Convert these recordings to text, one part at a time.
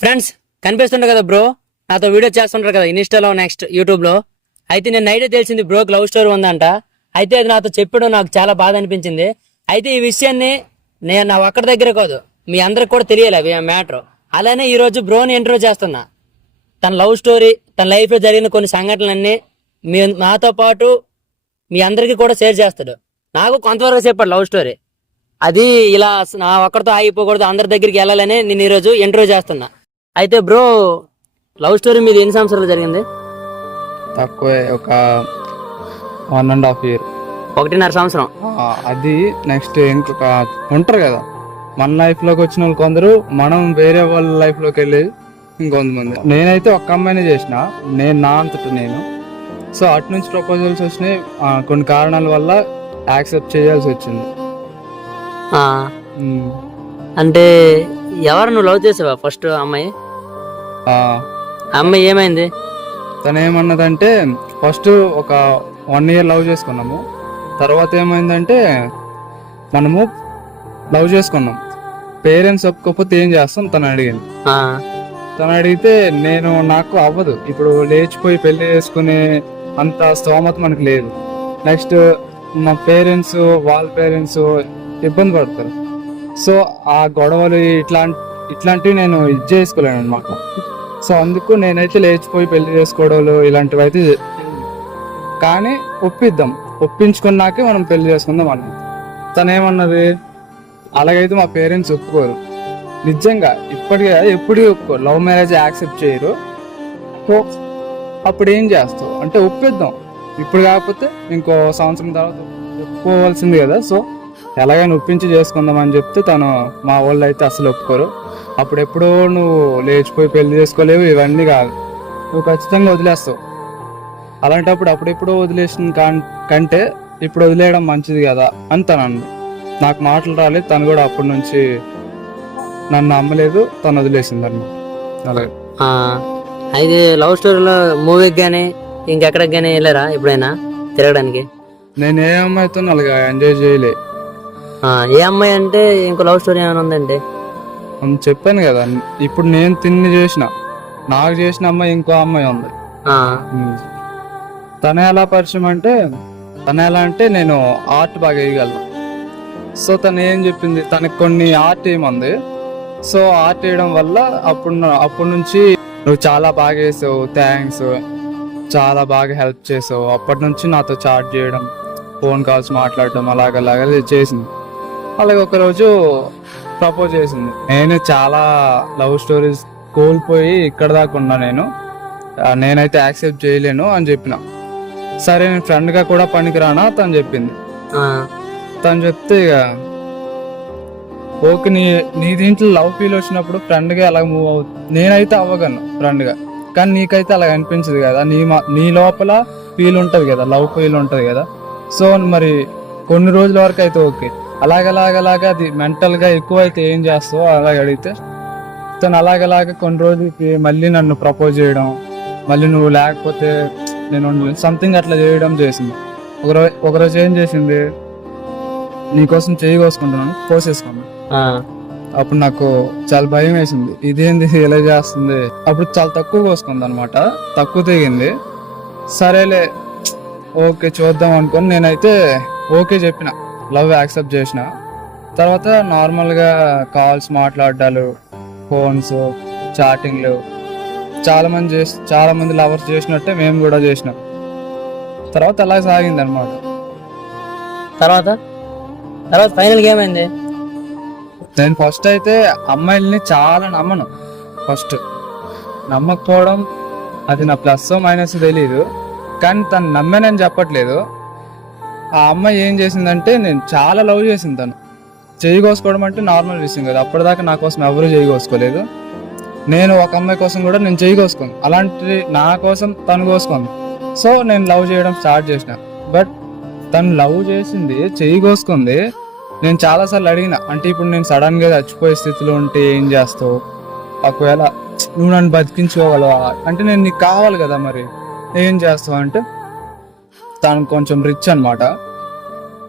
Friends కనిపిస్తుండే కదా bro, నాతో video చేస్తుంటారు కదా ఇన్స్టాలో, నెక్స్ట్ యూట్యూబ్ లో. అయితే నేను నైటే తెలిసింది బ్రోకి లవ్ స్టోరీ ఉందంట. అయితే అది నాతో చెప్పడం నాకు చాలా బాధ అనిపించింది. అయితే ఈ విషయాన్ని నేను నా ఒక్కడి దగ్గర కాదు, మీ అందరికి కూడా తెలియాలి మ్యాటర్. అలానే ఈ రోజు బ్రోని ఇంటర్వ్యూ చేస్తున్నా. తన లవ్ స్టోరీ, తన లైఫ్ లో జరిగిన కొన్ని సంఘటనలన్నీ నాతో పాటు మీ అందరికీ కూడా షేర్ చేస్తాడు. నాకు కొంతవరకు చెప్పాడు లవ్ స్టోరీ. అది ఇలా నా ఒక్కడితో ఆగిపోకూడదు, అందరి దగ్గరికి వెళ్ళాలని నేను ఈరోజు ఇంటర్వ్యూ చేస్తున్నా. అయితే బ్రో, లవ్ స్టోరీ మీద ఎన్ని సంవత్సరాలు జరిగింది? తక్కువే, ఒక 1.5 year. 1.5 సంవత్సరం. అది నెక్స్ట్ ఇంకొక ఉంటారు కదా మన లైఫ్ లోకి వచ్చిన వాళ్ళు కొందరు, మనం వేరే వాళ్ళ లైఫ్ లోకి వెళ్ళేది ఇంకొంతమంది. నేనైతే ఒక్క అమ్మాయిని చేసిన, నేను నా అంతటా నేను. సో అటు నుంచి ప్రపోజల్స్ వచ్చినాయి, కొన్ని కారణాల వల్ల యాక్సెప్ట్ చేయాల్సి వచ్చింది. అంటే ఎవరు నువ్వు లవ్ చేసావా ఫస్ట్ అమ్మాయి? అమ్మాయి ఏమైంది? తను ఏమన్నదంటే, ఫస్ట్ ఒక 1 year లవ్ చేసుకున్నాము. తర్వాత ఏమైందంటే, మనము లవ్ చేసుకున్నాం, పేరెంట్స్ ఒప్పుకోకపోతే ఏం చేస్తాం తను అడిగింది. తను అడిగితే నాకు అవ్వదు, ఇప్పుడు లేచిపోయి పెళ్లి చేసుకునే అంత స్తోమత మనకు లేదు. నెక్స్ట్ మా పేరెంట్స్, వాళ్ళ పేరెంట్స్ ఇబ్బంది పడతారు. సో ఆ గొడవలు ఇట్లాంటివి నేను ఇది చేసుకోలేను అనమాట. సో అందుకు నేనైతే లేచిపోయి పెళ్లి చేసుకోవడాలు ఇలాంటివి అయితే, కానీ ఒప్పించుకున్నాకే మనం పెళ్లి చేసుకుందాం అన్నది. తను ఏమన్నది, అలాగైతే మా పేరెంట్స్ ఒప్పుకోరు, నిజంగా ఎప్పుడు ఒప్పుకోరు, లవ్ మ్యారేజ్ యాక్సెప్ట్ చేయరు. సో అప్పుడు ఏం చేస్తావు అంటే, ఒప్పిద్దాం, ఇప్పుడు కాకపోతే ఇంకో సంవత్సరం తర్వాత ఒప్పుకోవాల్సింది కదా. సో ఎలాగైనా ఒప్పించి చేసుకుందాం అని చెప్తే, తను మా వాళ్ళు అయితే అసలు ఒప్పుకోరు. అప్పుడెప్పుడో నువ్వు లేచిపోయి పెళ్లి చేసుకోలేవు, ఇవన్నీ కాదు, నువ్వు ఖచ్చితంగా వదిలేస్తావు. అలాంటప్పుడు అప్పుడెప్పుడో వదిలేసిన కంటే ఇప్పుడు వదిలేయడం మంచిది కదా అని తను అంది. నాకు మాటలు రాలేదు, తను కూడా అప్పటి నుంచి నన్ను నమ్మలేదు, తను వదిలేసింది అన్న. అలాగే. అయితే లవ్ స్టోరీలో మూవీకి కానీ ఇంకెక్కడికి కానీ వెళ్ళారా ఎప్పుడైనా తిరగడానికి? నేను ఏ అమ్మాయితో అలాగా ఎంజాయ్ చేయలే. ఏ అమ్మాయి అంటే ఇంకో లవ్ స్టోరీ ఏమైనా ఉందండి? చెప్పాను కదా, ఇప్పుడు నేను చేసిన, నాకు చేసిన అమ్మాయి ఇంకో అమ్మాయి ఉంది. తన ఎలా పరిచయం అంటే, నేను ఆర్ట్ బాగా వేయగలను. సో తను ఏం చెప్పింది, తనకు కొన్ని ఆర్ట్ ఏముంది. సో ఆర్ట్ వేయడం వల్ల అప్పటి నుంచి నువ్వు చాలా బాగా వేసావు, థ్యాంక్స్, చాలా బాగా హెల్ప్ చేసావు. అప్పటి నుంచి నాతో చాట్ చేయడం, ఫోన్ కాల్స్ మాట్లాడటం అలాగలాగా చేసింది. అలాగే ఒకరోజు ప్రపోజ్ చేసింది. నేను చాలా లవ్ స్టోరీస్ కోల్పోయి ఇక్కడ దాకా ఉన్నా, నేనైతే యాక్సెప్ట్ చేయలేను అని చెప్పిన. సరే నేను ఫ్రెండ్గా కూడా పనికిరానా తను చెప్పింది. తను చెప్తే ఇక ఓకే, నీ దీంట్లో లవ్ ఫీల్ వచ్చినప్పుడు ఫ్రెండ్గా ఎలా మూవ్ అవుతుంది, నేనైతే అవ్వగలను ఫ్రెండ్గా, కానీ నీకైతే అలా అనిపించదు కదా, నీ లోపల ఫీల్ ఉంటుంది కదా, లవ్ ఫీల్ ఉంటుంది కదా. సో మరి కొన్ని రోజుల వరకు అయితే ఓకే, అలాగలాగలాగా అది మెంటల్గా ఎక్కువ అయితే ఏం చేస్తావో అలాగ అడిగితే, తను అలాగలాగా కొన్ని రోజులకి మళ్ళీ నన్ను ప్రపోజ్ చేయడం, మళ్ళీ నువ్వు లేకపోతే నేను సంథింగ్ అట్లా చేయడం చేసింది. ఒకరోజు ఏం చేసింది, నీకోసం చేయి కోసుకుంటున్నాను, కోసేసుకున్నాను. అప్పుడు నాకు చాలా భయం వేసింది, ఇదేంది ఇలా చేస్తుంది. అప్పుడు చాలా తక్కువ కోసుకుంది అనమాట, తక్కువ తెగింది. సరేలే ఓకే చూద్దాం అనుకొని నేనైతే ఓకే చెప్పిన, లవ్ యాక్సెప్ట్ చేసిన. తర్వాత నార్మల్గా కాల్స్ మాట్లాడాలు, ఫోన్స్, చాటింగ్లు చాలా మంది లవర్స్ చేసినట్టే మేము కూడా చేసినాం. తర్వాత అలా సాగింది అనమాట. తర్వాత ఫైనల్ ఏమైంది? నేను ఫస్ట్ అయితే అమ్మాయిల్ని చాలా నమ్మను. ఫస్ట్ నమ్మకపోవడం అది నా ప్లస్ మైనస్ తెలియదు, కానీ తను నమ్మానని చెప్పట్లేదు. ఆ అమ్మాయి ఏం చేసిందంటే, నేను చాలా లవ్ చేసింది. తను చేయి కోసుకోవడం అంటే నార్మల్ విషయం కదా, అప్పటిదాకా నా కోసం ఎవరు చేయి కోసుకోలేదు. నేను ఒక అమ్మాయి కోసం కూడా నేను చేయి కోసుకోను, అలాంటి నా కోసం తను కోసుకుంది. సో నేను లవ్ చేయడం స్టార్ట్ చేసిన. బట్ తను లవ్ చేసింది, చేయి కోసుకుంది. నేను చాలాసార్లు అడిగిన, అంటే ఇప్పుడు నేను సడన్గా చచ్చిపోయే స్థితిలో ఉంటే ఏం చేస్తావు, ఒకవేళ నువ్వు నన్ను బతికించుకోగలవా అంటే, నేను నీకు కావాలి కదా, మరి ఏం చేస్తావు అంటే, తను కొంచెం రిచ్ అనమాట,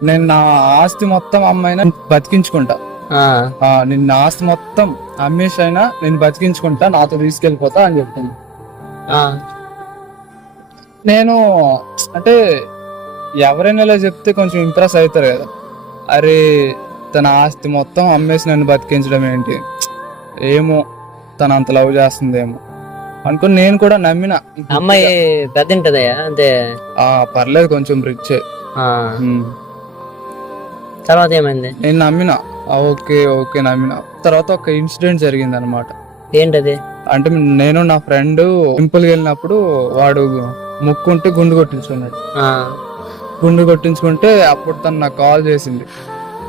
నేను నా ఆస్తి మొత్తం అమ్మాయిని బతికించుకుంటా, నిన్న ఆస్తి మొత్తం అమ్మేసి అయినా నేను బతికించుకుంటా, నాతో తీసుకెళ్ళిపోతా అని చెప్పింది. నేను అంటే ఎవరైనా ఇలా చెప్తే కొంచెం ఇంప్రెస్ అవుతారు కదా, అరే తన ఆస్తి మొత్తం అమ్మేసి నన్ను బతికించడం ఏంటి, ఏమో తను అంత లవ్ చేస్తుందేమో అనుకుని నేను కూడా నమ్మిన. అమ్మాయి పెద్ద ఉంటదయ్యా అంటే పర్లేదు కొంచెం రిచ్. తర్వాత ఏమైంది? నేను నమ్మిన, ఓకే ఓకే నమ్మిన. తర్వాత ఒక ఇన్సిడెంట్ జరిగింది అనమాట. ఏంటది? అంటే నేను నా ఫ్రెండ్ టెంపుల్కి వెళ్ళినప్పుడు వాడు ముక్కుంటే గుండు కొట్టించుకున్నాడు. గుండు కొట్టించుకుంటే అప్పుడు తను నాకు కాల్ చేసింది.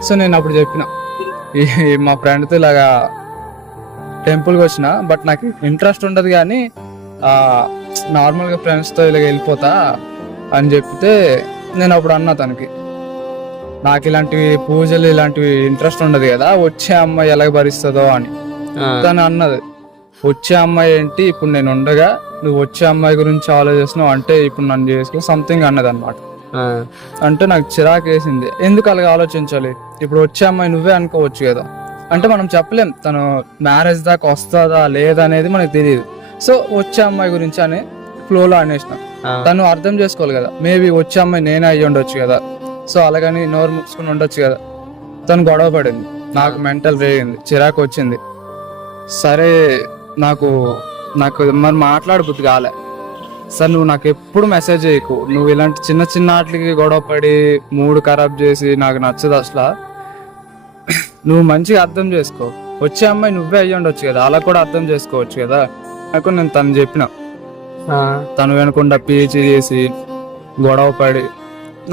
సో నేను అప్పుడు చెప్పిన మా ఫ్రెండ్తో ఇలాగా టెంపుల్కి వచ్చిన, బట్ నాకు ఇంట్రెస్ట్ ఉండదు కానీ నార్మల్గా ఫ్రెండ్స్తో ఇలాగ వెళ్ళిపోతా అని చెప్తే నేను అప్పుడు అన్నా తనకి, నాకు ఇలాంటివి పూజలు ఇలాంటివి ఇంట్రెస్ట్ ఉండదు కదా, వచ్చే అమ్మాయి ఎలాగ భరిస్తుందో అని. తను అన్నది, వచ్చే అమ్మాయి ఏంటి, ఇప్పుడు నేను ఉండగా నువ్వు వచ్చే అమ్మాయి గురించి ఆలోచిస్తున్నావు అంటే ఇప్పుడు నన్ను చేసుకో సంథింగ్ అన్నది అనమాట. అంటే నాకు చిరాకు వేసింది, ఎందుకు అలాగ ఆలోచించాలి, ఇప్పుడు వచ్చే అమ్మాయి నువ్వే అనుకోవచ్చు కదా. అంటే మనం చెప్పలేం తను మ్యారేజ్ దాకా వస్తుందా లేదా అనేది మనకు తెలియదు. సో వచ్చే అమ్మాయి గురించి అని ఫ్లోలో అనేసిన. తను అర్థం చేసుకోవాలి కదా, మేబీ వచ్చే అమ్మాయి నేనే అయ్యి ఉండొచ్చు కదా, సో అలాగని నోరు ముసుకుని ఉండొచ్చు కదా. తను గొడవ పడింది, నాకు మెంటల్ రేగింది, చిరాకు వచ్చింది. సరే నాకు మరి మాట్లాడబుద్ధి కాలే. సార్ నువ్వు నాకు ఎప్పుడు మెసేజ్ చేయకు, నువ్వు ఇలాంటి చిన్న చిన్న వాటికి గొడవ పడి మూడు ఖరాబ్ చేసి నాకు నచ్చదు అసలు. నువ్వు మంచిగా అర్థం చేసుకో, వచ్చే అమ్మాయి నువ్వే అయ్యి ఉండొచ్చు కదా, అలా కూడా అర్థం చేసుకోవచ్చు కదా నాకు నేను తను చెప్పిన. తను వినకుండా పీచి చేసి గొడవ పడి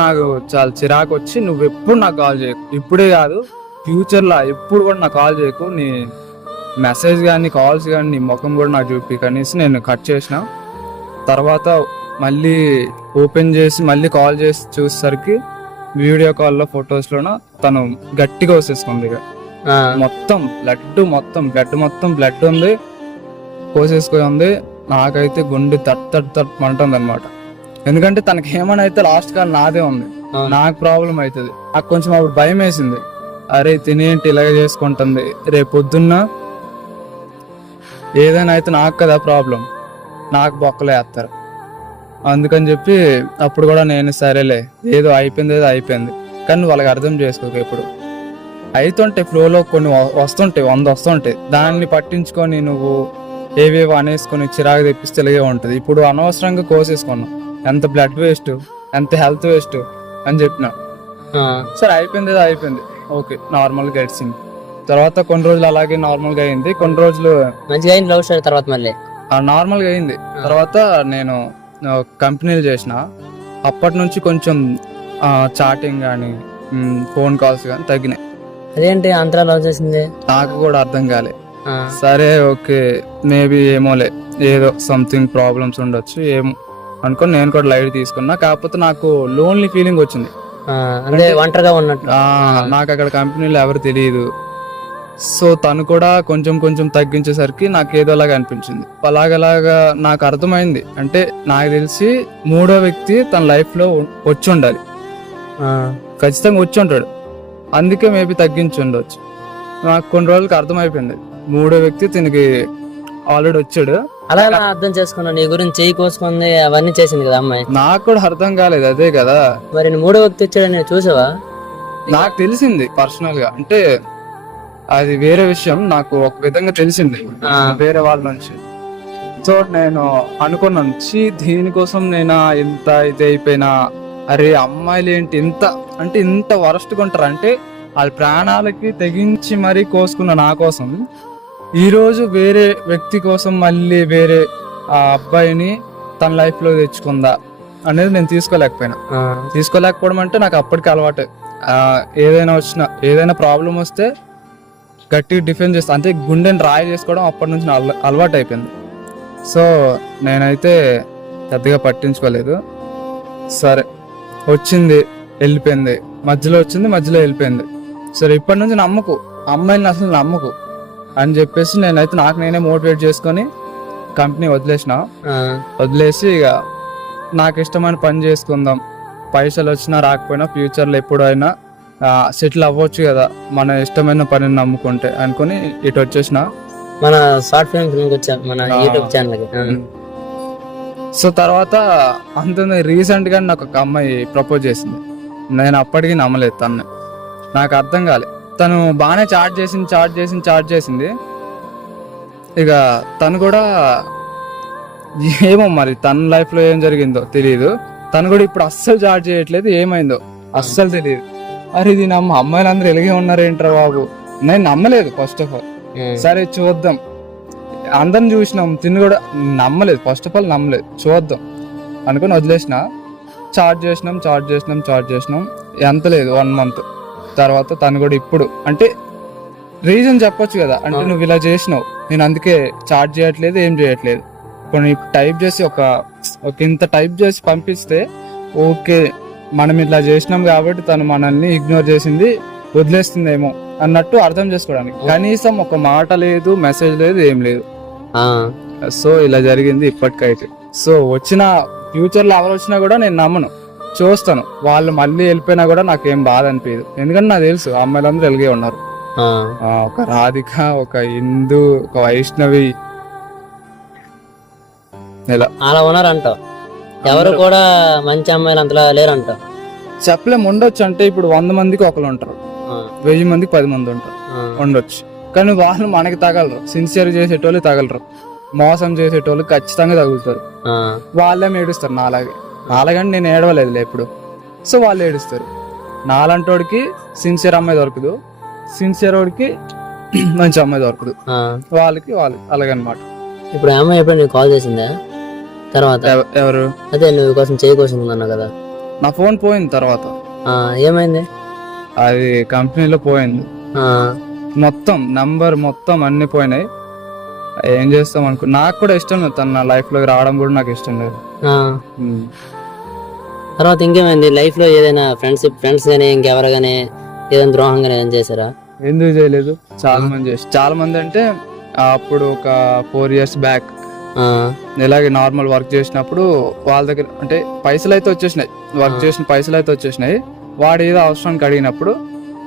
నాకు చాలా చిరాకు వచ్చి, నువ్వు ఎప్పుడు నాకు కాల్ చేయకు, ఇప్పుడే కాదు ఫ్యూచర్లో ఎప్పుడు కూడా నాకు కాల్ చేయకు, నీ మెసేజ్ కానీ కాల్స్ కానీ నీ ముఖం కూడా నాకు చూపి కనీసం నేను కట్ చేసిన. తర్వాత మళ్ళీ ఓపెన్ చేసి మళ్ళీ కాల్ చేసి చూసేసరికి వీడియో కాల్లో ఫొటోస్లోన తను గట్టిగా వచ్చేసుకుంది. ఇక మొత్తం బ్లడ్ బ్లడ్ ఉంది, కోసేసుకొని ఉంది. నాకైతే గుండె తట్ మంటుంది అనమాట. ఎందుకంటే తనకి ఏమైనా అయితే లాస్ట్ కాల్ నాదే ఉంది, నాకు ప్రాబ్లం అవుతుంది. నాకు కొంచెం అప్పుడు భయం వేసింది, అరే తినేంటి ఇలాగ చేసుకుంటుంది, రేపు పొద్దున్న ఏదైనా అయితే నాకు కదా ప్రాబ్లం, నాకు బొక్కలు వేస్తారు. అందుకని చెప్పి అప్పుడు కూడా నేను సరేలే ఏదో అయిపోయింది కానీ వాళ్ళకి అర్థం చేసుకోక, ఇప్పుడు అవుతుంటే ఫ్లోలో కొన్ని వస్తుంటాయి, 100 వస్తుంటాయి, దాన్ని పట్టించుకొని నువ్వు ఏవేవో అనేసుకొని చిరాకు తెప్పిస్తే ఇలాగే ఉంటుంది. ఇప్పుడు అనవసరంగా కోసేసుకున్నావు, ఎంత బ్లడ్ వేస్ట్, ఎంత హెల్త్ వేస్ట్ అని చెప్పిన. సరే అయిపోయింది ఓకే నార్మల్గా గడిచింది. తర్వాత కొన్ని రోజులు అలాగే నార్మల్గా అయింది, కొన్ని రోజులు మంచిగా అయింది లవ్ స్టోరీ. తర్వాత మళ్ళీ నార్మల్గా అయింది. తర్వాత నేను కంపెనీలు చేసిన, అప్పటి నుంచి కొంచెం చాటింగ్ కానీ ఫోన్ కాల్స్ కానీ తగ్గినాయి. అదేంటి అంతలా లవ్ చేసింది నాకు కూడా అర్థం కాలే. సరే ఓకే మేబీ ఏమోలే, ఏదో సంథింగ్ ప్రాబ్లమ్స్ ఉండొచ్చు ఏమో అనుకొని నేను కూడా లైట్ తీసుకున్నా. కాకపోతే నాకు లోన్లీ ఫీలింగ్ వచ్చింది, అంటే ఒంటరిగా ఉన్నట్టు. నాకు అక్కడ కంపెనీలో ఎవరు తెలియదు. సో తను కూడా కొంచెం తగ్గించేసరికి నాకు ఏదోలాగా అనిపించింది. అలాగలాగా నాకు అర్థమైంది, అంటే నాకు తెలిసి మూడో వ్యక్తి తన లైఫ్ లో వచ్చి ఉండాలి, ఖచ్చితంగా వచ్చి ఉంటాడు. అందుకే మేబీ తగ్గించి ఉండవచ్చు. నాకు కొన్ని రోజులకి అర్థమైపోయింది, మూడో వ్యక్తి తినకి ఆల్రెడీ వచ్చాడు. అలా అర్థం చేసుకున్నా, నీ గురించి చేయి కోసుకుంది అవన్నీ చేసింది కదా అమ్మాయి. నాకు కూడా అర్థం కాలేదు, అదే కదా. మరి మూడో వ్యక్తి వచ్చాడని చూసావా? నాకు తెలిసింది పర్సనల్ గా, అంటే అది వేరే విషయం, నాకు ఒక విధంగా తెలిసింది వేరే వాళ్ళ నుంచి. సో నేను అనుకున్నాను, దీనికోసం నేను ఇంత ఇది అయిపోయినా, అరే అమ్మాయిలు ఏంటి ఇంత వరస్ట్గా ఉంటారు, అంటే వాళ్ళ ప్రాణాలకి తెగించి మరీ కోసుకున్న నా కోసం ఈరోజు వేరే వ్యక్తి కోసం మళ్ళీ వేరే ఆ అబ్బాయిని తన లైఫ్ లో తెచ్చుకుందా అనేది నేను తీసుకోలేకపోవడం అంటే నాకు అప్పటికి అలవాటు. ఏదైనా ప్రాబ్లం వస్తే గట్టిగా డిఫెండ్ చేస్తా, అంతే గుండెని రాయి చేసుకోవడం అప్పటి నుంచి అలవాటు అయిపోయింది. సో నేనైతే పెద్దగా పట్టించుకోలేదు. సరే వచ్చింది వెళ్ళిపోయింది, మధ్యలో వెళ్ళిపోయింది. సరే ఇప్పటి నుంచి నమ్మకు, అమ్మాయిని అసలు నమ్మకు అని చెప్పేసి నేనైతే నేనే మోటివేట్ చేసుకొని కంపెనీ వదిలేసి ఇక నాకు ఇష్టమైన పని చేసుకుందాం, పైసలు వచ్చినా రాకపోయినా ఫ్యూచర్లో ఎప్పుడైనా సెటిల్ అవ్వచ్చు కదా మన ఇష్టమైన పనిని నమ్ముకుంటే అనుకుని ఇటు వచ్చేసిన. మన షార్ట్ ఫిల్మ్ వచ్చా మన యూట్యూబ్ ఛానల్ కి. సో తర్వాత అంత రీసెంట్ గా నాకు ఒక అమ్మాయి ప్రపోజ్ చేసింది. నేను అప్పటికి నమ్మలేదు తను, నాకు అర్థం కాలేదు. తను బాగానే చాట్ చేసింది. ఇక తను కూడా ఏమో మరి తన లైఫ్ లో ఏం జరిగిందో తెలియదు. తను కూడా ఇప్పుడు అస్సలు చాట్ చేయట్లేదు, ఏమైందో అస్సలు తెలియదు. అరే ఇది నమ్మ అమ్మాయిలందరూ ఎలాగే ఉన్నారేంట్రా బాబు, నేను నమ్మలేదు ఫస్ట్ ఆఫ్ ఆల్. సరే చూద్దాం, అందరిని చూసినాం, తిని కూడా నమ్మలేదు, ఫస్ట్ ఆఫ్ ఆల్ నమ్మలేదు, చూద్దాం అనుకుని వదిలేసిన. చార్జ్ చేసినాం ఎంత లేదు 1 month తర్వాత తను కూడా ఇప్పుడు అంటే రీజన్ చెప్పొచ్చు కదా, అంటే నువ్వు ఇలా చేసినావు, నేను అందుకే చార్జ్ చేయట్లేదు, ఏం చేయట్లేదు. కొన్ని టైప్ చేసి ఒక ఇంత టైప్ చేసి పంపిస్తే ఓకే మనం ఇట్లా చేసినాం కాబట్టి తను మనల్ని ఇగ్నోర్ చేసింది, వదిలేస్తుందేమో అన్నట్టు అర్థం చేసుకోవడానికి కనీసం ఒక మాట లేదు, మెసేజ్ లేదు, ఏం లేదు. సో ఇలా జరిగింది ఇప్పటికైతే. సో వచ్చిన ఫ్యూచర్ లో ఎవరు వచ్చినా కూడా నేను నమ్మను, చూస్తాను. వాళ్ళు మళ్ళీ వెళ్ళిపోయినా కూడా నాకేం బాధ అనిపించదు, ఎందుకంటే నాకు తెలుసు అమ్మాయిలందరూ వెలిగే ఉన్నారు. ఒక రాధిక, ఒక హిందూ, ఒక వైష్ణవి ఇలా అలా ఉన్నారంట. ఎవరు కూడా మంచి అమ్మాయిలు అంతలా లేరంట. చెప్పలేం, ఉండొచ్చు. అంటే ఇప్పుడు 100 మందికి ఒకరు ఉంటారు, 1000 మందికి 10 మంది ఉంటారు, ఉండొచ్చు. కానీ వాళ్ళు మనకి తగలరు, సిన్సియర్ చేసేటోళ్ళు తగలరు, మోసం చేసేటోళ్ళు ఖచ్చితంగా తగులుతారు. వాళ్ళేం ఏడుస్తారు నాలాగంటే నేను ఏడవలేదులే ఎప్పుడు. సో వాళ్ళు ఏడుస్తారు. నాలంటోడికి సిన్సియర్ అమ్మాయి దొరకదు, సిన్సియర్ వాడికి మంచి అమ్మాయి దొరకదు, వాళ్ళకి అలాగనమాట. ఇప్పుడు అమ్మాయి ఎప్పుడు నీకు కాల్ చేసిందా తర్వాత? ఎవరు? అదే నువ్వు కోసం చేయకోసం కదా. నా ఫోన్ పోయింది తర్వాత. ఏమైంది? అది కంపెనీలో పోయింది, మొత్తం నంబర్ మొత్తం అన్ని పోయినాయి. ఏం చేస్తాం అనుకో, నాకు కూడా ఇష్టం లేదు తను నా లైఫ్ లోకి రావడం, కూడా నాకు ఇష్టం లేదు. తర్వాత ఇంకేమైంది లైఫ్ లో? ఏదైనా ఫ్రెండ్స్ గానీ ఇంకెవరు గానీ ఏదైనా ద్రోహంగా ఏం చేశారా? ఎందుకు చేయలేదు, చాలా మంది అంటే అప్పుడు ఒక 4 years బ్యాక్ ఇలాగే నార్మల్ వర్క్ చేసినప్పుడు వాళ్ళ దగ్గర అంటే పైసలు అయితే వచ్చేసినాయి, వర్క్ చేసిన పైసలు అయితే వచ్చేసినాయి. వాడు ఏదో అవసరానికి అడిగినప్పుడు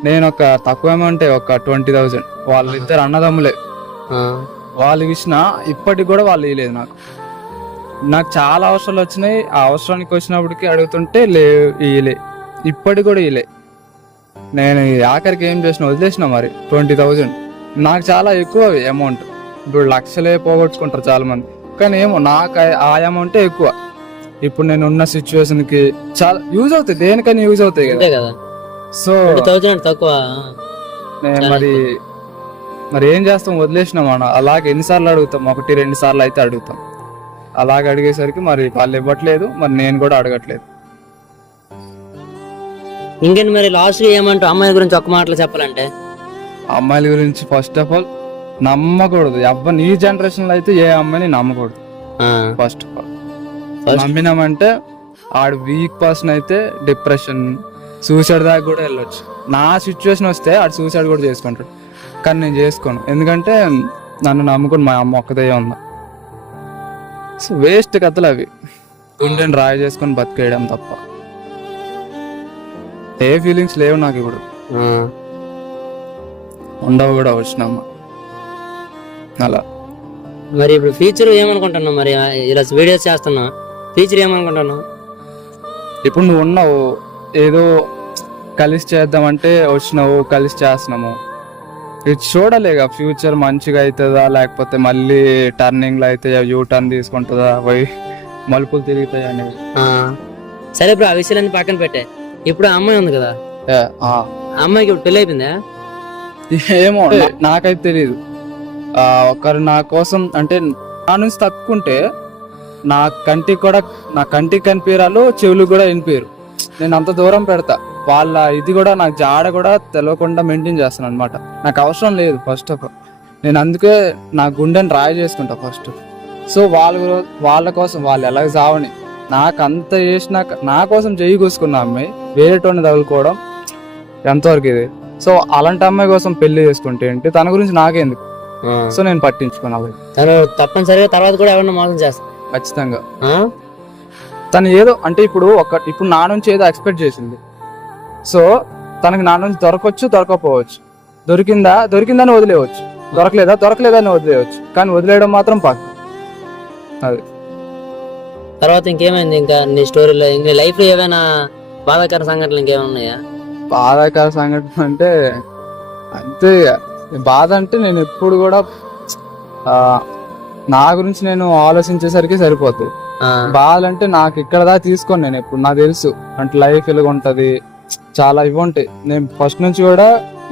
నేను ఒక తక్కువ అమౌంట్, ఒక 20,000, వాళ్ళిద్దరు అన్నదమ్ములే, వాళ్ళు ఇచ్చిన ఇప్పటికి కూడా వాళ్ళు ఇవ్వలేదు నాకు చాలా అవసరాలు వచ్చినాయి. ఆ అవసరానికి వచ్చినప్పటికి అడుగుతుంటే ఇయ్యలే, ఇప్పటికి కూడా ఇయ్యలే. నేను ఆఖరికి ఏం చేసిన, వదిలేసిన. మరి 20,000 నాకు చాలా ఎక్కువ అమౌంట్. ఇప్పుడు లక్షలే పోగొట్టుకుంటారు చాలా మంది, కానీ ఏమో నాకు ఆ అమౌంటే ఎక్కువ. ఇప్పుడు నేను ఉన్న సిచ్యువేషన్ కి చాలా యూజ్ అవుతాయి, దేనికైనా యూజ్ అవుతాయి కదా. సో తక్కువ మరి ఏం చేస్తాం, వదిలేసినాం అన్న. అలాగే ఎన్నిసార్లు అడుగుతాం, 1-2 సార్లు అయితే అడుగుతాం. అలాగే అడిగేసరికి మరి వాళ్ళు ఇవ్వట్లేదు, మరి నేను కూడా అడగట్లేదు. ఇంకేంటి మరి లాస్ట్ ఏమంటావు అమ్మాయి గురించి? ఒక్క మాటలో చెప్పాలంటే అమ్మాయిల గురించి ఫస్ట్ ఆఫ్ ఆల్ నమ్మకూడదు. ఈ జనరేషన్ లో అయితే ఏ అమ్మాయిని నమ్మకూడదు. ఫస్ట్ ఆఫ్ ఆల్ నమ్మినామంటే ఆడు వీక్ పర్సన్ అయితే డిప్రెషన్, సూసైడ్ దాకా కూడా వెళ్ళొచ్చు. నా సిచ్యువేషన్ వస్తే ఆడు సూసైడ్ కూడా చేసుకుంటాడు, కానీ నేను చేసుకోను. ఎందుకంటే నన్ను నమ్ముకుని మా అమ్మ ఒక్కదే ఉందా. సో వేస్ట్ కథలు అవి, గుండెని రాయి చేసుకొని బతికేయడం తప్ప ఏ ఫీలింగ్స్ లేవు నాకు ఇప్పుడు, ఉండవు కూడా వచ్చినామా అలా. మరి ఇప్పుడు ఫ్యూచర్ ఏమనుకుంటున్నావు? మరి ఇలా వీడియోస్ చేస్తున్నా, ఫ్యూచర్ ఏమనుకుంటున్నావు? ఇప్పుడు నువ్వు ఉన్నావు, ఏదో కలిసి చేద్దామంటే వచ్చినావు, కలిసి చేస్తున్నాము. ఇది చూడలేగా ఫ్యూచర్ మంచిగా అవుతుందా, లేకపోతే మళ్ళీ టర్నింగ్ లో అయితే యూ టర్న్ తీసుకుంటుందా, మలుపులు తిరుగుతాయి అనేవి. సరే ఇప్పుడు ఆ విషయాలన్నీ పక్కన పెట్టే, ఇప్పుడు ఆ అమ్మాయి ఉంది కదా, అమ్మాయికి ఇప్పుడు పెళ్లి అయిపోయిందా? ఏమో నాకైతే తెలియదు. ఒకరు నా కోసం అంటే నా నుంచి తప్పుకుంటే నా కంటికి కనిపించారు, చెవులు కూడా వినిపించరు. నేను అంత దూరం పెడతా, వాళ్ళ ఇది కూడా నాకు జాడ కూడా తెలియకుండా మెయింటైన్ చేస్తాను అనమాట. నాకు అవసరం లేదు ఫస్ట్ ఆఫ్ ఆల్. నేను అందుకే నా గుండెని రాయి చేసుకుంటా ఫస్ట్. సో వాళ్ళ కోసం వాళ్ళు ఎలాగ చావని, నాకు అంత చేసినాక నా కోసం చెయ్యి కూసుకున్న అమ్మాయి వేరేటోని తగులుకోవడం ఎంతవరకు ఇది. సో అలాంటి అమ్మాయి కోసం పెళ్లి చేసుకుంటే ఏంటి, తన గురించి నాకెందుకు. సో నేను పట్టించుకున్నాను. తను తప్పనిసరిగా తర్వాత కూడా ఎవరైనా మోసం చేస్తా ఖచ్చితంగా. తను ఏదో అంటే ఇప్పుడు నా నుంచి ఏదో ఎక్స్పెక్ట్ చేసింది. సో తనకి నా నుంచి దొరకవచ్చు, దొరకపోవచ్చు. దొరికిందని వదిలేయవచ్చు, దొరకలేదని వదిలేయవచ్చు, కానీ వదిలేయడం మాత్రం పక్క. అది తర్వాత ఇంకేమైంది ఇంకా నీ స్టోరీలో? ఇంకా లైఫ్ లో ఏమైనా బాధాకర సంఘటనలు ఇంకేమైనా ఉన్నాయా? బాధాకర సంఘటన అంటే అంతే ఇక. బాధ అంటే నేను ఎప్పుడు కూడా నా గురించి నేను ఆలోచించేసరికి సరిపోతుంది. బాధ అంటే నాకు ఇక్కడ దా తీసుకోను నేను ఎప్పుడు. నాకు తెలుసు అంటే లైఫ్ ఎలాగ ఉంటది, చాలా ఇవి ఉంటాయి. నేను ఫస్ట్ నుంచి కూడా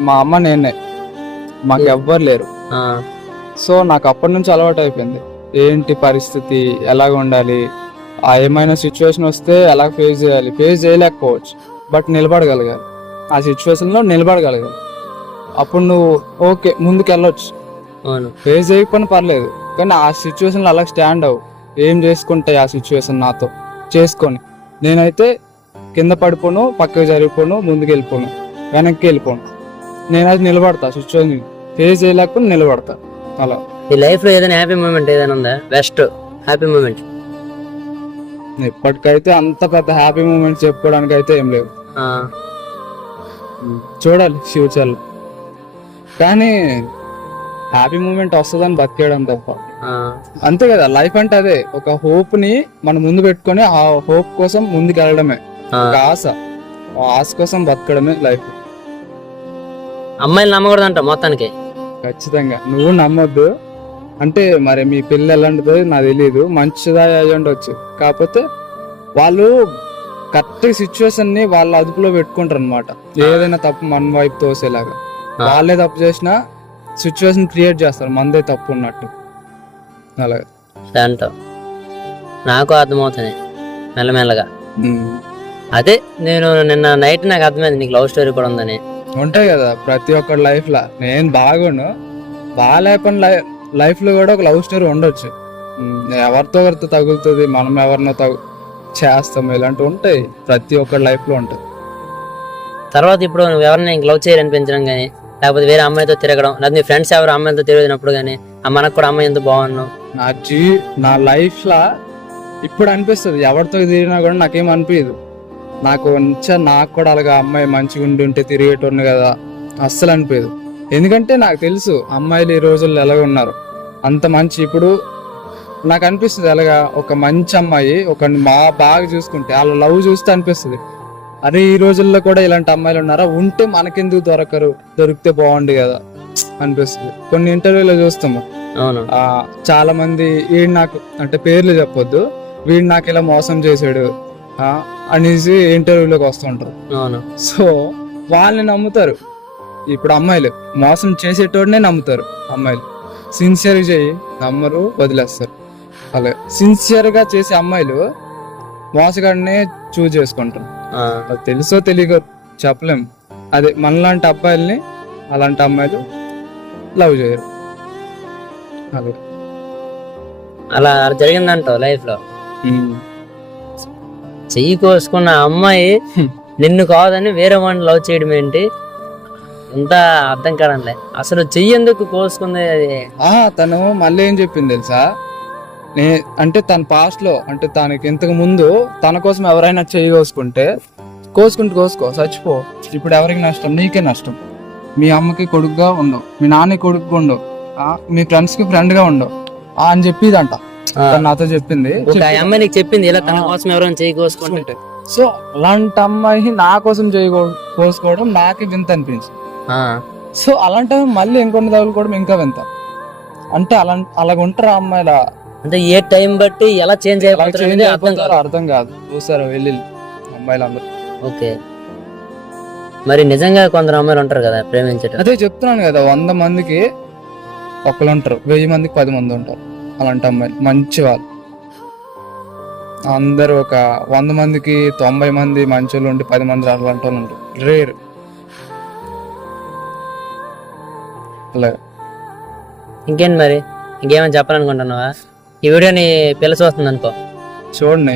మా అమ్మ నేనే, మాకు ఎవ్వరు లేరు. సో నాకు అప్పటి నుంచి అలవాటు అయిపోయింది ఏంటి పరిస్థితి, ఎలాగ ఉండాలి, ఏమైనా సిచ్యువేషన్ వస్తే ఎలా ఫేస్ చేయాలి. ఫేస్ చేయలేకపోవచ్చు, బట్ నిలబడగలగాలి. ఆ సిచ్యువేషన్ లో నిలబడగలగాలి. అప్పుడు నువ్వు ఓకే ముందుకు వెళ్ళొచ్చు. ఫేస్ చేయకపోయినా పర్లేదు, కానీ ఆ సిచ్యువేషన్ లో అలా స్టాండ్ అవ్వు. ఏం చేసుకుంటాయి ఆ సిచ్యువేషన్ నాతో చేసుకొని. నేనైతే కింద పడిపోను, పక్కకి జరిగిపోను, ముందుకు వెళ్ళిపోను, వెనక్కి వెళ్ళిపోను. నేనైతే నిలబడతా. సిచ్యువేషన్ ఫేస్ చేయలేకపోతే నిలబడతా. అలా ఈ లైఫ్ లో ఏదైనా హ్యాపీ మూమెంట్ ఏదైనా ఉందా? Best happy moment? ఇప్పటికైతే అంత పెద్ద హ్యాపీ మూమెంట్ చెప్పుకోవడానికి అయితే ఏం లేవు. చూడాలి ఫ్యూచర్ లో, కానీ హ్యాపీ మూమెంట్ వస్తుందని బతికేయడం తప్ప. అంతే కదా లైఫ్ అంటే. అదే ఒక హోప్ ని మనం ముందు పెట్టుకొని ఆ హోప్ కోసం ముందుకు వెళ్ళడమే. ఒక ఆశ కోసం బతకడమే లైఫ్. అమ్మాయిలు నమ్మకూడదంట మొత్తానికి? ఖచ్చితంగా నువ్వు నమ్మొద్దు. అంటే మరి మీ పిల్లలు ఎలాంటిదో నాకు తెలియదు, మంచిదా అయి ఉండొచ్చు. కాకపోతే వాళ్ళు కరెక్ట్ సిచ్యువేషన్ ని వాళ్ళ అదుపులో పెట్టుకుంటారు అనమాట. ఏదైనా తప్పు మన వైపు తోసేలాగా. వాళ్ళే తప్పు చేసినా సిచ్యువేషన్ క్రియేట్ చేస్తారు మనదే తప్పు ఉన్నట్టు. అలాగే దాంట్లో నాకు అర్థమవుతుంది మెల్లమెల్లగా. అదే నేను నిన్న నైట్ నాకు అర్థమైంది నీకు లవ్ స్టోరీ కూడా ఉందని. ఉంటాయి కదా ప్రతి ఒక్కరి లైఫ్ లా. నేను బాగాలేకుండా లైఫ్ లో కూడా ఒక లవ్ స్టోరీ ఉండొచ్చు. ఎవరితో తగులుతుంది, మనం ఎవరినో చేస్తాం, ఇలాంటివి ఉంటాయి ప్రతి ఒక్కరి లైఫ్ లో ఉంటాయి. తర్వాత ఇప్పుడు నువ్వు ఎవరిని లవ్ చేయాలనిపించడం కానీ, లేకపోతే వేరే అమ్మాయితో తిరగడం, లేదా నీ ఫ్రెండ్స్ ఎవరు అమ్మాయితో తిరిగినప్పుడు కానీ మనకు కూడా అమ్మాయి ఎంత బాగున్నావు? నా లైఫ్ లా ఇప్పుడు అనిపిస్తుంది. ఎవరితో తిరిగినా కూడా నాకేం అనిపించదు. నాకు కూడా అలాగా అమ్మాయి మంచిగా ఉంటే తిరిగేటోను కదా అస్సలు అనిపించదు. ఎందుకంటే నాకు తెలుసు అమ్మాయిలు ఈ రోజుల్లో ఎలాగ ఉన్నారు. అంత మంచి ఇప్పుడు నాకు అనిపిస్తుంది అలాగా ఒక మంచి అమ్మాయి ఒకరిని బాగా చూసుకుంటే వాళ్ళ లవ్ చూస్తే అనిపిస్తుంది, అరే ఈ రోజుల్లో కూడా ఇలాంటి అమ్మాయిలు ఉన్నారా, ఉంటే మనకెందుకు దొరికితే బాగుండు కదా అనిపిస్తుంది. కొన్ని ఇంటర్వ్యూలో చూస్తాము చాలా మంది వీడు నాకు అంటే పేర్లు చెప్పొద్దు, వీడు నాకు ఇలా మోసం చేశాడు అనేసి ఇంటర్వ్యూలోకి వస్తుంటారు. సో వాళ్ళని నమ్ముతారు. ఇప్పుడు అమ్మాయిలు మోసం చేసేటోడినే నమ్ముతారు. అమ్మాయిలు సిన్సియర్గా చేయి నమ్మరు, వదిలేస్తారు. అలాగే సిన్సియర్గా చేసే అమ్మాయిలు మోసగాడినే చూజ్ చేసుకుంటారు. అది తెలుసో తెలియకో చెప్పలేము. అదే మనలాంటి అబ్బాయిల్ని అలాంటి అమ్మాయిలు లవ్ చేయరు. అలా జరిగిందంటావు లైఫ్ లో? చెయ్యి కోసుకున్న అమ్మాయి నిన్ను కాదని వేరే వాడిని లవ్ చేయడం ఏంటి? ఎంత అర్థం కాదండి అసలు. చెయ్యి ఎందుకు కోసుకుంది? తను మళ్ళీ ఏం చెప్పింది తెలుసా, అంటే తన పాస్ట్ లో అంటే తనకి ఇంతకు ముందు తన కోసం ఎవరైనా చెయ్యి కోసుకో చచ్చిపో. ఇప్పుడు ఎవరికి నష్టం? నీకే నష్టం. మీ అమ్మకి కొడుకుగా ఉండవు, మీ నాన్నకి కొడుకుగా ఉండవు, మీ ఫ్రెండ్స్ కి ఫ్రెండ్ గా ఉండవు అని చెప్పిదంట. నాతో చెప్పింది. అమ్మాయి చెప్పింది ఇలా తన కోసం ఎవరైనా చెయ్యి కోసుకుంటే. సో అలాంటి అమ్మాయి నా కోసం కోసుకోవడం నాకే వింత అనిపించింది. సో అలాంటి మళ్ళీ ఇంకొన్ని తగులుకోవడం ఇంకా వింత. అంటే అలాగ ఉంటారు అమ్మాయిల. అంటే ఏ టైం బట్టి ఎలా చేంజ్ అయిపోతారో అర్థం కాదు. చూసారు వెళ్ళి అమ్మాయిలందరూ. ఓకే, మరి నిజంగా కొందరు అమ్మాయిలు ఉంటారు కదా ప్రేమించడం. అదే చెప్తున్నాను కదా, 100 మందికి ఒకళ్ళు ఉంటారు, 1000 మందికి 10 మంది ఉంటారు అలాంటి అమ్మాయిలు మంచి వాళ్ళు. అందరూ ఒక 100 మందికి 90 మంది మంచి వాళ్ళు ఉండి 10 మంది అలాంటి వాళ్ళు ఉంటారు. రేర్. అలాగే ఇంకేంటి మరి? ఇంకేమైనా చెప్పాలనుకుంటున్నావా? ఈ వీడియోని పిల్ల చూస్తుంది అనుకో, చూడండి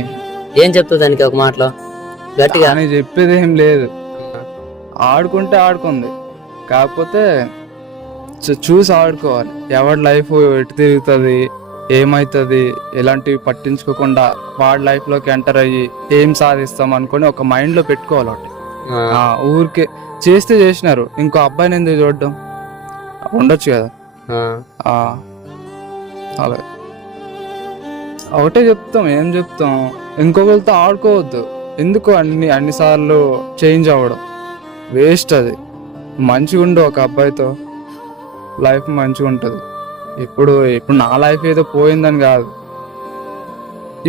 ఏం చెప్తుంది దానికి ఒక మాటలో గట్టిగా? చెప్పేది ఏం లేదు, ఆడుకుంటే ఆడుకుంది. కాకపోతే చూసి ఆడుకోవాలి. ఎవరి లైఫ్ ఎటు తిరుగుతుంది, ఏమవుతుంది, ఇలాంటివి పట్టించుకోకుండా వాడి లైఫ్ లోకి ఎంటర్ అయ్యి ఏం సాధిస్తాం అనుకొని ఒక మైండ్ లో పెట్టుకోవాలి. ఒకటి ఊరికే చేస్తే చేసినారు, ఇంకో అబ్బాయిని ఎందుకు చూడడం, ఉండొచ్చు కదా. అలా ఒకటే చెప్తాం, ఏం చెప్తాం, ఇంకొకరితో ఆడుకోవద్దు. ఎందుకు అన్నిసార్లు చేంజ్ అవ్వడం, వేస్ట్. అది మంచిగా ఉండు, ఒక అబ్బాయితో లైఫ్ మంచిగా ఉంటుంది. ఇప్పుడు నా లైఫ్ ఏదో పోయిందని కాదు,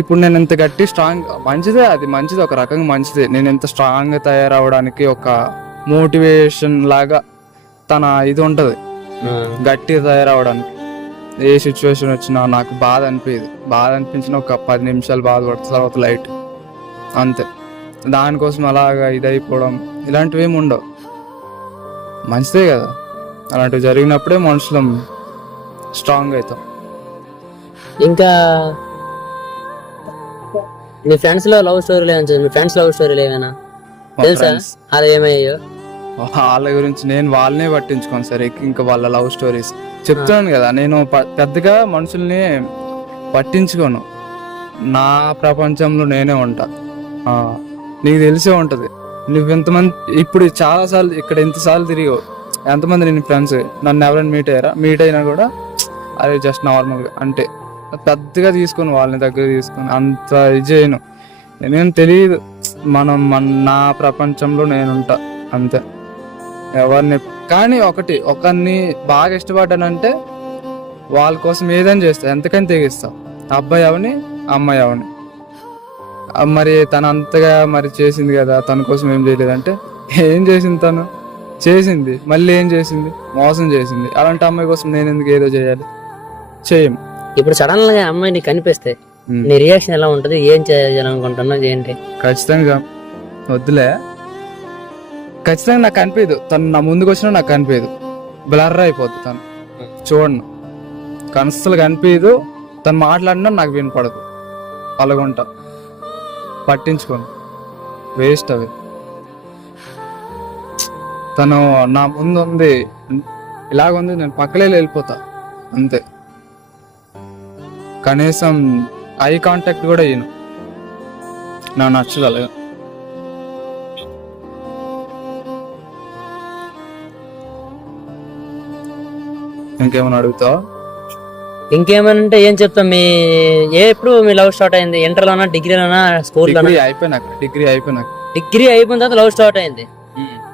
ఇప్పుడు నేను ఇంత గట్టి స్ట్రాంగ్, మంచిదే, అది మంచిది, ఒక రకంగా మంచిదే. నేను ఎంత స్ట్రాంగ్గా తయారవడానికి ఒక మోటివేషన్ లాగా తన ఇది ఉంటుంది, గట్టిగా తయారవడానికి. ఏ సిచ్యువేషన్ వచ్చినా నాకు బాధ అనిపించిన ఒక 10 నిమిషాలు బాధపడుతుంది, తర్వాత లైట్, అంతే. దానికోసం అలాగా ఇదైపోవడం ఇలాంటివి ఏమి ఉండవు. మంచిదే కదా, అలాంటివి జరిగినప్పుడే మనుషులం స్ట్రాంగ్ అవుతాం. ఇంకా మీ ఫ్రెండ్స్ లో లవ్ స్టోరీలు ఏమైనా, మీ ఫ్రెండ్స్ లవ్ స్టోరీలు ఏమైనా తెలుసా? అలా ఏమయ్యో వాళ్ళ గురించి నేను వాళ్ళనే పట్టించుకోను సరే, ఇంకా వాళ్ళ లవ్ స్టోరీస్ చెప్తున్నాను కదా. నేను పెద్దగా మనుషుల్ని పట్టించుకోను, నా ప్రపంచంలో నేనే ఉంటా. నీకు తెలిసే ఉంటది, నువ్వెంతమంది ఇప్పుడు చాలాసార్లు ఇక్కడ ఎంతసార్లు తిరిగావు, ఎంతమంది నేను ఫ్రెండ్స్ నన్ను ఎవరైనా మీట్ అయినా కూడా అది జస్ట్ నార్మల్గా అంటే పెద్దగా తీసుకొని వాళ్ళని దగ్గర తీసుకొని అంత ఇది చేయను. నేను తెలియదు, నా ప్రపంచంలో నేనుంటా అంతే. ఎవరిని కానీ ఒకరిని బాగా ఇష్టపడ్డానంటే వాళ్ళ కోసం ఏదైనా చేస్తా, ఎంతకని తెగిస్తా. అబ్బాయి అవని అమ్మాయి అవని. మరి తను అంతగా మరి చేసింది కదా, తన కోసం ఏం చేయలేదంటే ఏం చేసింది, తను చేసింది, మళ్ళీ ఏం చేసింది, మోసం చేసింది. అలాంటి అమ్మాయి కోసం నేను ఎందుకు ఏదో చేయాలి, చేయం. ఇప్పుడు సడన్ గా అమ్మాయి నీకు కనిపిస్తే నీ రియాక్షన్ ఎలా ఉంటది, ఏం చేయాలనుకుంటున్నావు, ఏంటి? ఖచ్చితంగా వద్దులే, ఖచ్చితంగా నాకు కనిపించదు. తను నా ముందుకు వచ్చినా నాకు కనిపించదు, బ్లర్ అయిపోద్ది. తను చూడను, కనసలు కనిపించదు. తను మాట్లాడినా నాకు వినపడదు, అలాగుంటా, పట్టించుకోను, వేస్ట్ అవి. తను నా ముందు ఉంది, ఇలాగుంది, నేను పక్కలే వెళ్ళిపోతా అంతే. కనీసం ఐ కాంటాక్ట్ కూడా ఇయ్యను, నాకు నచ్చదు అలాగా. ఇంకేమైనా అడుగుతావా? ఇంకేమనంటే ఏం చెప్తాం. ఎప్పుడు మీ లవ్ స్టార్ట్ అయింది? ఇంటర్లోనా, డిగ్రీలోనా, స్కూల్లోనా? డిగ్రీ అయిపోయినాక డిగ్రీ అయిపోయిన తర్వాత లవ్ స్టార్ట్ అయింది.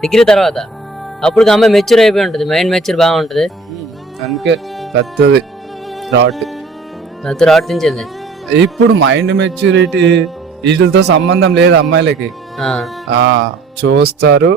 డిగ్రీ తర్వాత అప్పుడు అమ్మాయి మెచ్యూర్ అయిపోయి ఉంటుంది, మైండ్ మెచ్యూర్ బాగుంటది, అందుకే పెద్దది రాట్ దించింది. ఇప్పుడు మైండ్ మెచ్యూరిటీ వీటితో సంబంధం లేదు అమ్మాయిలకి. చూస్తారు,